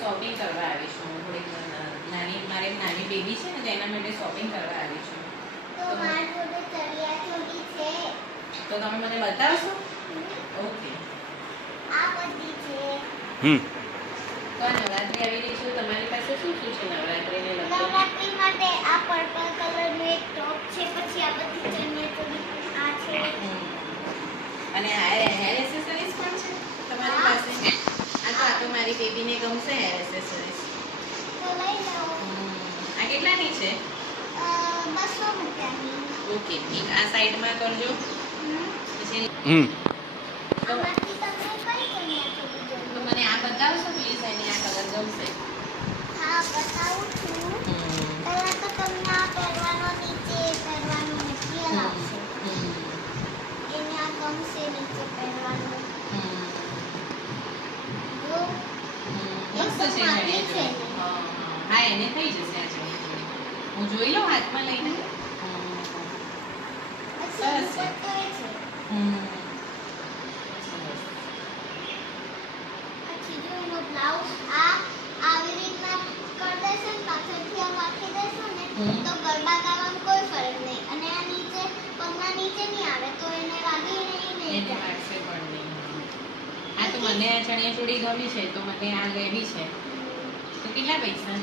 Shopping કરવા આવી છું. થોડીક મારે નાની બેબી છે ને તેના માટે શોપિંગ કરવા આવી છું. તો મારી જોડે ચણિયાચોળી છે. તો તમે મને બતાવશો? ઓકે. આ બધી છે. તો આ નવરાત્રી આવી રહી છે, તો તમારી પાસે શું શું છે નવરાત્રીને લગતું? નવરાત્રી માટે આ પર્પલ કલરનું એક ટોપ છે, પછી આ બધી ચણિયાચોળી આ છે. અને હેર એસેસરીઝ પણ છે તમારી પાસે? આ તો મારી બેબીને ગમશે હેર એસેસરીઝ. તો લઈ લો. આ કેટલાની છે? 200 રૂપિયાની. ઓકે, એક આ સાઈડમાં કરજો. પછી આમાંથી તમને કઈ ચણિયાચોળી તો જોઈએ? મને આ બતાવશો પ્લીઝ? એને આ કલર ગમશે? હા, બતાવું છું. પહેલા તો તમને આ પહેરવાનો નીચે પહેરવાનો મટીરિયલ આપશે. એને આ ગમશે નીચે પહેરવાનું. જો મસ્ત છે ચણિયાચોળી. હા, એને થઈ જશે આ ચણિયાચોળી. હું જોઈ લઉં હાથમાં લઈને. પછી સરસ છે. દુપટ્ટો એ છે. પછી જો એનો બ્લાઉઝ આ આવી રીતના કરી દેશો ને પાછળથી આમ રાખી દેશો ને તો ગરબા ગાવામાં કોઈ ફરક નહીં. અને આ નીચે પગના નીચે નહીં આવે તો એને વાગી નહીં એને વાગશે પણ નહીં. આ તો મને આ ચણિયાચોળી ગમી છે, તો મને આ લેવી છે. તો કેટલા પૈસા?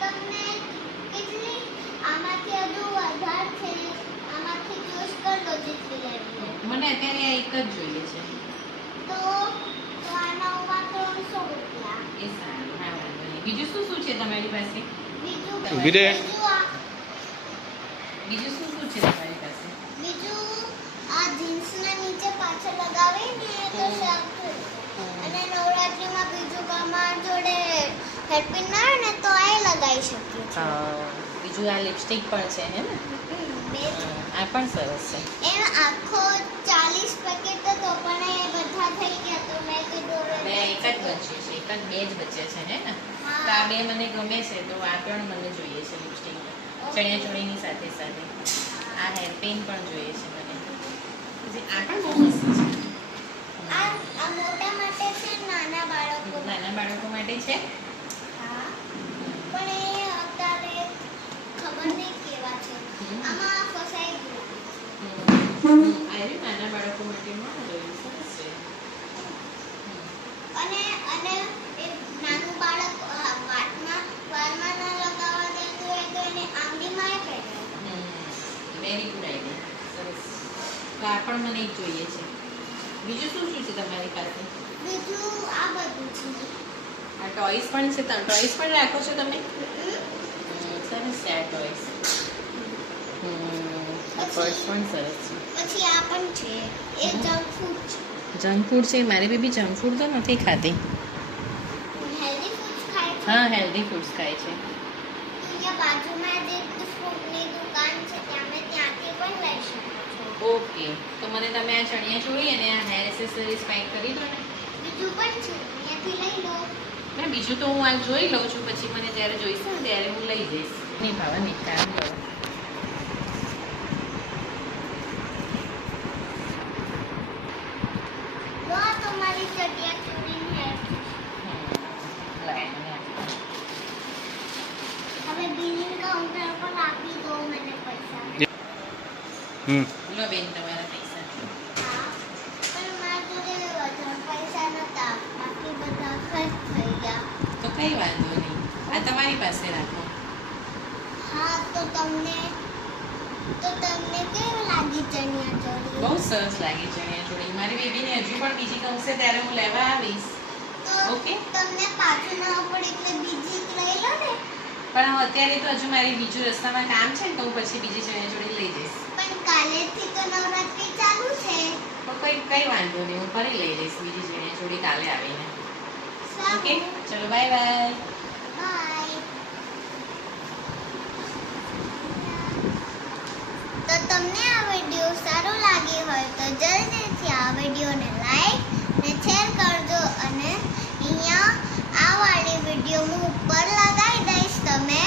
તમને કેટલી આમાંથી હજુ વધારે છે. આમાંથી ચોઈસ કરજો જેટલી લેવી હોય. મને અત્યારે આ એક જ જોઈએ છે. તો આના ઉભા 300 રૂપિયા. એ સારું, હા વાંધો નહીં. બીજું શું શું છે તમારી પાસે? બીજું વિરે. બીજું બીજું શું શું છે તમારી પાસે? આ જીન્સના નીચે પાછળ લગાવે ને તો સારું થઈ જાય. અને નવરાત્રીમાં બીજું કમર જોડે હેરપિન ના આવે ને તો આ લગાવી શકીએ છીએ. બીજું આ લિપસ્ટિક પણ છે હે ને? બે આ પણ સરસ છે. એમ આખો 40 પેકેટ તો પણ એ બધા થઈ ગયા તો મેં કીધું બે હવે એક જ બચ્યું છે, એક જ બે જ બચ્યા છે હે ને? હા. તો આ બે મને ગમે છે, તો આ પણ મને જોઈએ છે લિપસ્ટિક. ચણિયાચોળીની સાથે સાથે આ હેરપિન પણ જોઈએ છે મને. પછી આ પણ બહુ મસ્ત છે. આ મોટા માટે છે, નાના બાળકો નાના બાળકો માટે છે. હા, પણ એ અત્યારે ખબર નહીં કેવા છે. આમાં ફસાઈ ગયું. આ રહ્યું નાના બાળકો માટે જોયું, સરસ છે. અને એ નાનું બાળક વાળમાં ના લગાવવા દેતું હોય તો એને આંગળીમાં એ પહેરાય. વેરી ગુડ આઈડિયા, સરસ. તો આ પણ મને એક જોઈએ છે. બીજું શું શું છે તમારી પાસે? બીજું આ બધું છે. આ ટોયસ પણ છે. ટોયસ પણ રાખો છો તમે? સરસ છે આ ટોયસ. આ પર્સ પણ સરસ છે. પછી આ પણ છે, એ જંક ફૂડ છે. જંક ફૂડ છે? મારી બેબી જંક ફૂડ તો નથી ખાતી. હેલ્ધી ફૂડ્સ ખાય છે. હા, હેલ્ધી ફૂડ્સ ખાય છે. અહીંયા બાજુમાં જે ફૂડની દુકાન છે ત્યાંથી પણ લઈ શકો છો. ઓકે, તો મને તમે આ ચણિયાચોળી અને આ હેર એસેસરીઝ પેક કરી દો ને. બીજું પણ છે, અહીંયાથી લઈ લો. મેં બીજું તો હું આ જોઈ લઉં છું, પછી મને જ્યારે જોઈશે ને ત્યારે હું લઈ જઈશ. નહીં ભાવા, નહીં કામ કરો. લો આ તમારી ચણિયાચોળીની હેર. હવે બિલિંગ કાઉન્ટર પર આપી દો મને પૈસા. લો બેન તમારા પૈસા. હા, પણ મારા જોડે વધારે પૈસા નતા, બાકી બધા ખર્ચ થઈ ગયા. તો કઈ વાંધો નહીં, આ તમારી પાસે રાખો. હા, તો તમને કેવું લાગી ચણિયાચોળી? બહુ સરસ લાગી ચણિયાચોળી. મારી બેબીને હજુ પણ બીજી ગમશે ત્યારે હું લેવા આવીશ. તો ઓકે. તમને પાછું ના પડે એટલે બીજી લઈ લો ને. પણ હું અત્યારે તો હજુ મારી બીજું રસ્તામાં કામ છે ને, તો હું પછી બીજી ચણિયાચોળી લઈ જઈશ. પણ કાલેથી તો નવરાત્રી ચાલુ છે. તો કઈ વાંધો નહીં, હું ફરી લઈ જઈશ બીજી ચણિયાચોળી કાલે આવીને. ઓકે, ચલો બાય બાય. બાય. તો તમને આ વિડીયો સારો લાગ્યો હોય તો જલ્દીથી આ વિડીયોને લાઈક ને શેર કરજો. અને અહીંયા આ વાળી વિડીયો હું ઉપર લગાવી દઈશ, તમે